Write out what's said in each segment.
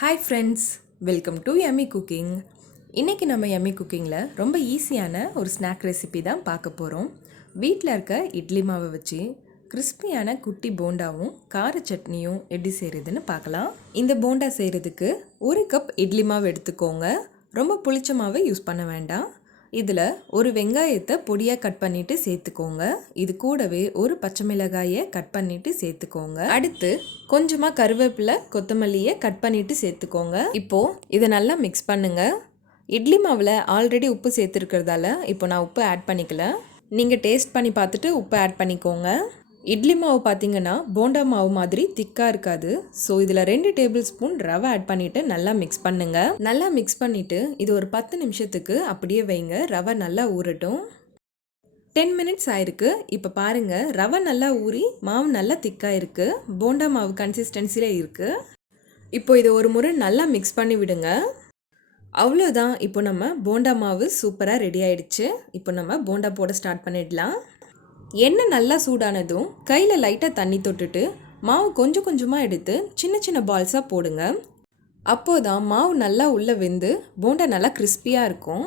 Hi friends welcome to yummy cooking இன்றைக்கி நம்ம Emmy குக்கிங்கில் ரொம்ப ஈஸியான ஒரு ஸ்நாக் ரெசிபி தான் பார்க்க போகிறோம் வீட்டில் இருக்க இட்லி மாவை வச்சு கிறிஸ்பியான குட்டி போண்டாவும் கார சட்னியும் எப்படி செய்கிறதுன்னு பார்க்கலாம். இந்த போண்டா செய்கிறதுக்கு ஒரு கப் இட்லி மாவு எடுத்துக்கோங்க. ரொம்ப புளிச்ச மாவை யூஸ் பண்ண வேண்டாம். இதில் ஒரு வெங்காயத்தை பொடியாக கட் பண்ணிவிட்டு சேர்த்துக்கோங்க. இது கூடவே ஒரு பச்சை மிளகாயை கட் பண்ணிவிட்டு சேர்த்துக்கோங்க. அடுத்து கொஞ்சமாக கருவேப்பிலை கொத்தமல்லியை கட் பண்ணிவிட்டு சேர்த்துக்கோங்க. இப்போது இதை நல்லா மிக்ஸ் பண்ணுங்கள் இட்லி மாவில் ஆல்ரெடி உப்பு சேர்த்துருக்கிறதால இப்போ நான் உப்பு ஆட் பண்ணிக்கல. நீங்கள் டேஸ்ட் பண்ணி பார்த்துட்டு உப்பு ஆட் பண்ணிக்கோங்க. இட்லி மாவு பார்த்தீங்கன்னா போண்டா மாவு மாதிரி திக்காக இருக்காது. ஸோ இதில் ரெண்டு டேபிள் ஸ்பூன் ரவை ஆட் பண்ணிவிட்டு நல்லா மிக்ஸ் பண்ணுங்கள் நல்லா மிக்ஸ் பண்ணிவிட்டு இது ஒரு பத்து நிமிஷத்துக்கு அப்படியே வைங்க. ரவை நல்லா ஊறட்டும். டென் மினிட்ஸ் ஆயிருக்கு. இப்போ பாருங்கள் ரவை நல்லா ஊறி மாவு நல்லா திக்காக இருக்குது போண்டா மாவு கன்சிஸ்டன்சியில் இருக்குது இப்போ இதை ஒரு முறை நல்லா மிக்ஸ் பண்ணி விடுங்க. அவ்வளோதான் இப்போ நம்ம போண்டா மாவு சூப்பராக ரெடி ஆயிடுச்சு. இப்போ நம்ம போண்டா போட ஸ்டார்ட் பண்ணிடலாம். எண்ணெய் நல்லா சூடானதும் கையில் லைட்டாக தண்ணி தொட்டுட்டு மாவு கொஞ்சம் கொஞ்சமாக எடுத்து சின்ன சின்ன பால்ஸாக போடுங்க. அப்போதான் மாவு நல்லா உள்ளே வெந்து போண்டா நல்லா கிறிஸ்பியாக இருக்கும்.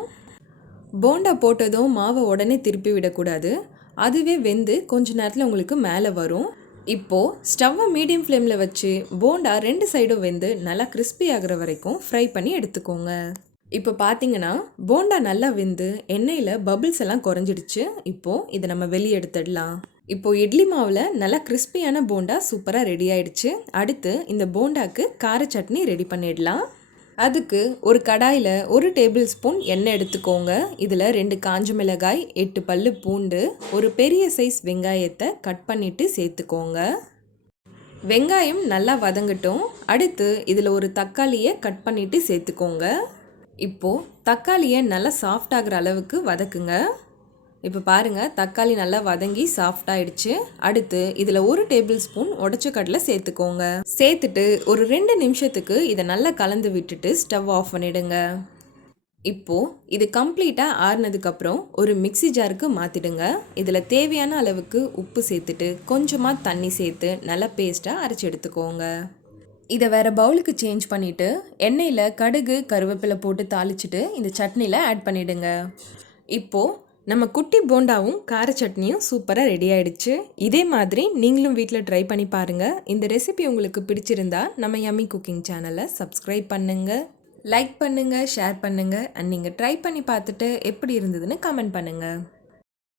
போண்டா போட்டதும் மாவை உடனே திருப்பி விடக்கூடாது. அதுவே வெந்து கொஞ்ச நேரத்தில் உங்களுக்கு மேலே வரும். இப்போது ஸ்டவ்வை மீடியம் ஃப்ளேமில் வச்சு போண்டா ரெண்டு சைடும் வெந்து நல்லா கிறிஸ்பி ஆகிற வரைக்கும் ஃப்ரை பண்ணி எடுத்துக்கோங்க. இப்போ பார்த்தீங்கன்னா போண்டா நல்லா வெந்து எண்ணெயில் பபிள்ஸ் எல்லாம் குறைஞ்சிடுச்சு. இப்போது இதை நம்ம வெளியே எடுத்துடலாம். இப்போது இட்லி மாவில் நல்லா கிறிஸ்பியான போண்டா சூப்பராக ரெடி ஆயிடுச்சு. அடுத்து இந்த போண்டாக்கு கார சட்னி ரெடி பண்ணிடலாம். அதுக்கு ஒரு கடாயில் ஒரு டேபிள் ஸ்பூன் எண்ணெய் எடுத்துக்கோங்க. இதில் ரெண்டு காஞ்ச மிளகாய் எட்டு பல்லு பூண்டு ஒரு பெரிய சைஸ் வெங்காயத்தை கட் பண்ணிவிட்டு சேர்த்துக்கோங்க. வெங்காயம் நல்லா வதங்கட்டும். அடுத்து இதில் ஒரு தக்காளியை கட் பண்ணிவிட்டு சேர்த்துக்கோங்க. இப்போது தக்காளியை நல்லா சாஃப்ட் ஆகிற அளவுக்கு வதக்குங்க. இப்போ பாருங்கள் தக்காளி நல்லா வதங்கி சாஃப்டாயிடுச்சு அடுத்து இதில் ஒரு டேபிள் ஸ்பூன் உடச்ச கடலை சேர்த்துக்கோங்க. சேர்த்துட்டு ஒரு ரெண்டு நிமிஷத்துக்கு இதை நல்லா கலந்து விட்டுட்டு ஸ்டவ் ஆஃப் பண்ணிடுங்க. இப்போது இது கம்ப்ளீட்டாக ஆறுனதுக்கப்புறம் ஒரு மிக்சி ஜாருக்கு மாற்றிடுங்க இதில் தேவையான அளவுக்கு உப்பு சேர்த்துட்டு கொஞ்சமாக தண்ணி சேர்த்து நல்லா பேஸ்ட்டாக அரைச்சி எடுத்துக்கோங்க. இதை வேறு பவுலுக்கு சேஞ்ச் பண்ணிவிட்டு எண்ணெயில் கடுகு கருவேப்பிலை போட்டு தாளிச்சிட்டு இந்த சட்னியில் ஆட் பண்ணிவிடுங்க இப்போது நம்ம குட்டி போண்டாவும் கார சட்னியும் சூப்பராக ரெடி ஆகிடுச்சு இதே மாதிரி நீங்களும் வீட்டில் ட்ரை பண்ணி பாருங்கள் இந்த ரெசிபி உங்களுக்கு பிடிச்சிருந்தா நம்ம யம்மி குக்கிங் சேனலை சப்ஸ்கிரைப் பண்ணுங்கள் லைக் பண்ணுங்கள் ஷேர் பண்ணுங்கள் அண்ட் நீங்கள் ட்ரை பண்ணி பார்த்துட்டு எப்படி இருந்ததுன்னு கமெண்ட் பண்ணுங்கள்